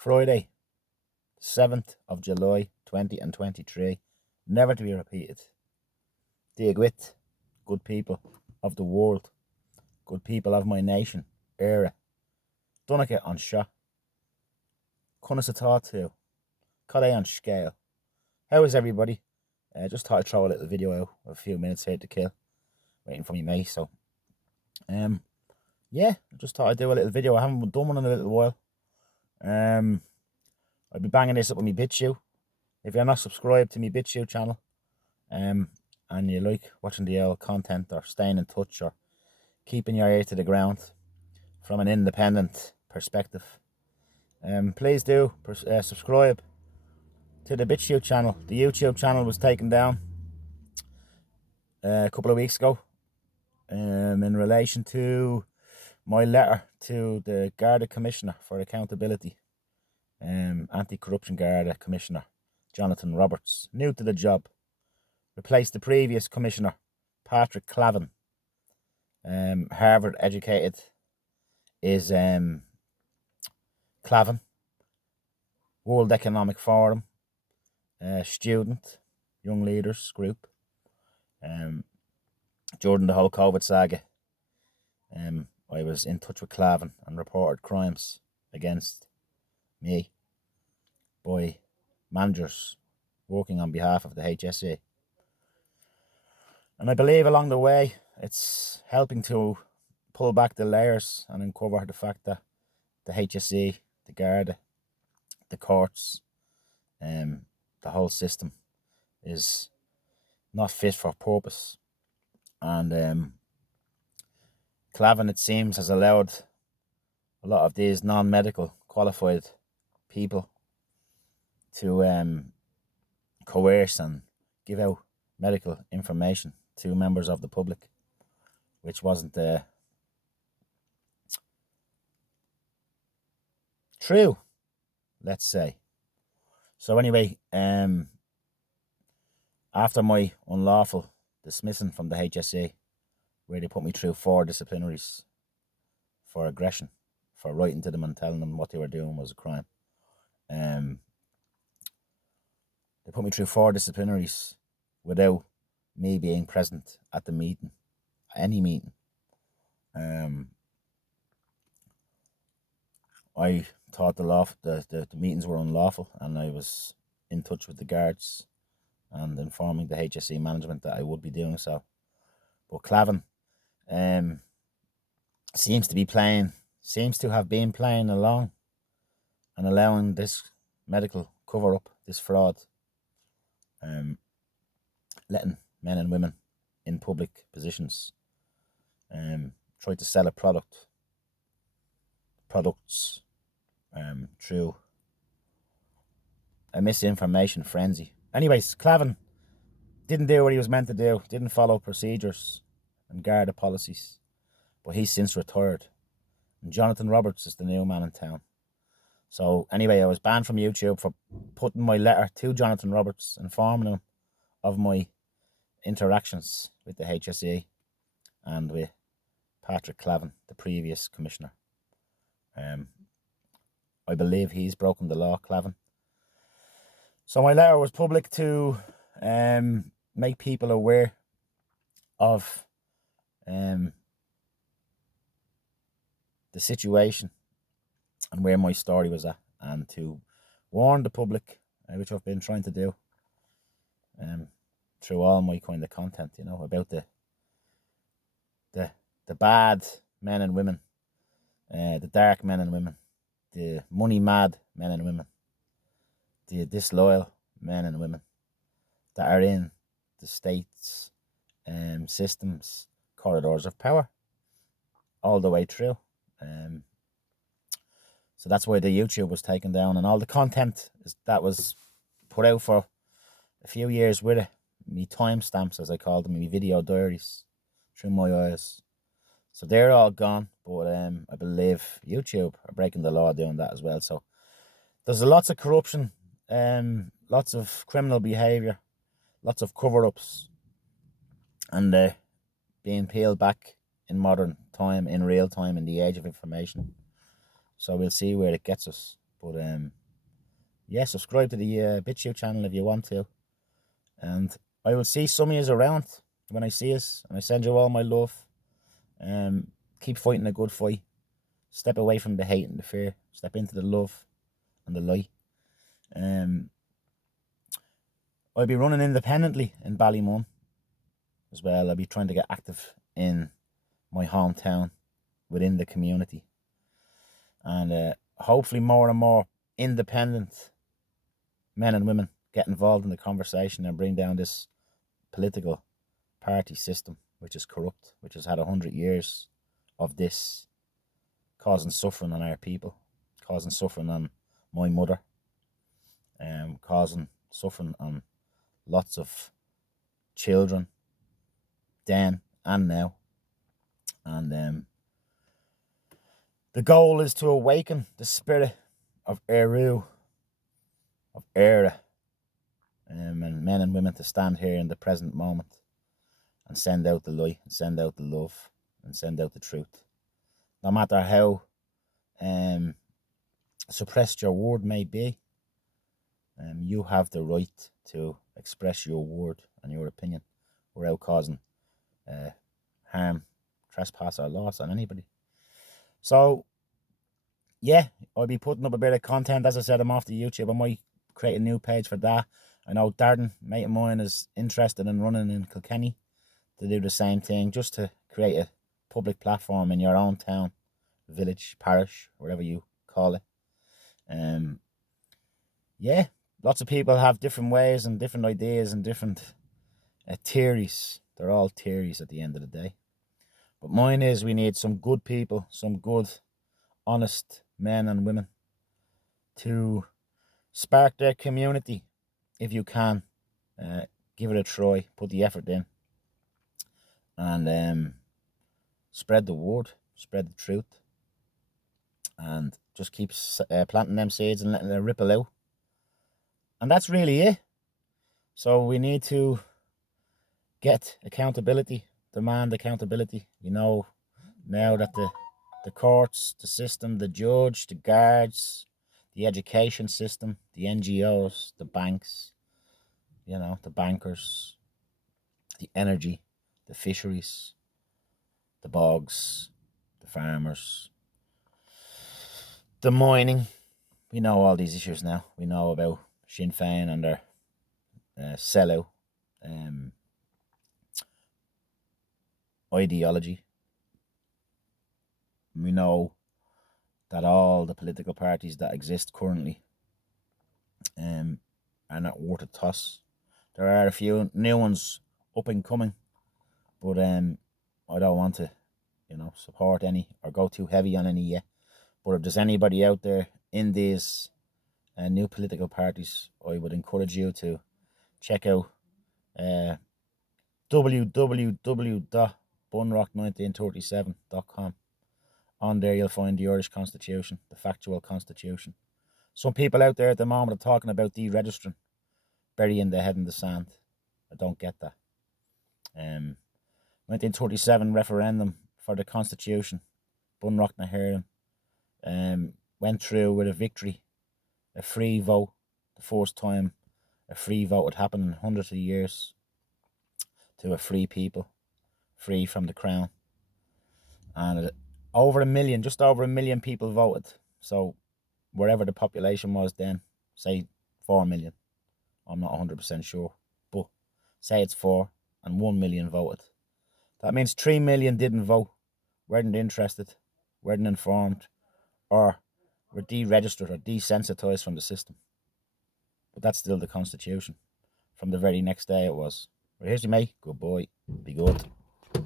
Friday, 7th of July 2023, never to be repeated. Diagwit, good people of the world, good people of my nation, era. Dunnake on shot. Cunnas a thought to. Codday on scale. How is everybody? Just thought I'd throw a little video out of a few minutes here to kill. Waiting for me mate, so yeah, just thought I'd do a little video. I haven't done one in a little while. I'll be banging this up with my BitChute. If you're not subscribed to my BitChute channel, and you like watching the old content or staying in touch or keeping your ear to the ground from an independent perspective, please do subscribe to the BitChute channel. The YouTube channel was taken down a couple of weeks ago in relation to my letter to the Garda Commissioner for Accountability, Anti-Corruption Garda Commissioner Jonathan Roberts, new to the job, replaced the previous Commissioner, Patrick Clavin, Harvard educated, is Clavin, World Economic Forum, student, young leaders group. During the whole COVID saga, I was in touch with Clavin and reported crimes against me by managers working on behalf of the HSE. And I believe along the way it's helping to pull back the layers and uncover the fact that the HSE, the Garda, the courts, the whole system is not fit for purpose. And Clavin, it seems, has allowed a lot of these non-medical qualified people to coerce and give out medical information to members of the public, which wasn't true, let's say. So anyway, after my unlawful dismissing from the HSE, where they put me through 4 disciplinaries for aggression, for writing to them and telling them what they were doing was a crime. They put me through 4 disciplinaries without me being present at the meeting, any meeting. I thought the meetings were unlawful, and I was in touch with the guards and informing the HSE management that I would be doing so. But Clavin seems to have been playing along and allowing this medical cover-up, this fraud, letting men and women in public positions try to sell products through a misinformation frenzy. Anyways, Clavin didn't do what he was meant to do, didn't follow procedures and Garda policies, but he's since retired. And Jonathan Roberts is the new man in town. So anyway, I was banned from YouTube for putting my letter to Jonathan Roberts, informing him of my interactions with the HSE and with Patrick Clavin, the previous commissioner. I believe he's broken the law, Clavin. So my letter was public to make people aware of the situation and where my story was at, and to warn the public, which I've been trying to do through all my kind of content, you know, about the bad men and women, the dark men and women, the money mad men and women, the disloyal men and women that are in the state's systems, corridors of power, all the way through. So that's why the YouTube was taken down, and all the content that was put out for a few years with it, me timestamps, as I call them, me video diaries, through my eyes. So they're all gone, but I believe YouTube are breaking the law doing that as well. So there's lots of corruption, lots of criminal behaviour, lots of cover-ups, and being peeled back in modern time, in real time, in the age of information. So we'll see where it gets us. But yeah, subscribe to the BitChute channel if you want to. And I will see some of yous around when I see us. And I send you all my love. Keep fighting a good fight. Step away from the hate and the fear. Step into the love and the light. I'll be running independently in Ballymun as well. I'll be trying to get active in my hometown within the community. And hopefully more and more independent men and women get involved in the conversation and bring down this political party system, which is corrupt, which has had 100 years of this, causing suffering on our people, causing suffering on my mother, causing suffering on lots of children then and now. And the goal is to awaken the spirit of Eru, of Era, and men and women to stand here in the present moment and send out the light, and send out the love, and send out the truth. No matter how suppressed your word may be, you have the right to express your word and your opinion without causing harm, trespass, or loss on anybody. So, yeah, I'll be putting up a bit of content. As I said, I'm off to YouTube. I might create a new page for that. I know Darden, mate of mine, is interested in running in Kilkenny to do the same thing, just to create a public platform in your own town, village, parish, whatever you call it. Yeah, lots of people have different ways and different ideas and different theories. They're all theories at the end of the day. But mine is, we need some good people, some good, honest men and women to spark their community. If you can, give it a try, put the effort in, and spread the word, spread the truth, and just keep planting them seeds and letting them ripple out. And that's really it. So we need to get accountability, demand accountability. You know, now that the courts, the system, the judge, the guards, the education system, the NGOs, the banks, you know, the bankers, the energy, the fisheries, the bogs, the farmers, the mining. We know all these issues now. We know about Sinn Féin and their sellout ideology. We know that all the political parties that exist currently are not worth a toss. There are a few new ones up and coming, but I don't want to, support any or go too heavy on any yet. But if there's anybody out there in these new political parties, I would encourage you to check out www.bunrock1937.com. On there you'll find the Irish Constitution, the factual Constitution. Some people out there at the moment are talking about deregistering, burying their head in the sand. I don't get that. 1937 referendum for the Constitution, Bunrock na HÉireann, went through with a victory, a free vote, the first time a free vote had happened in hundreds of years, to a free people, free from the crown. And just over a million people voted. So wherever the population was then, say 4 million, I'm not 100% sure, but say it's 4 and 1 million voted. That means 3 million didn't vote, weren't interested, weren't informed, or were deregistered or desensitised from the system. But that's still the Constitution. From the very next day it was. Well, here's your mate. Good boy. Be good.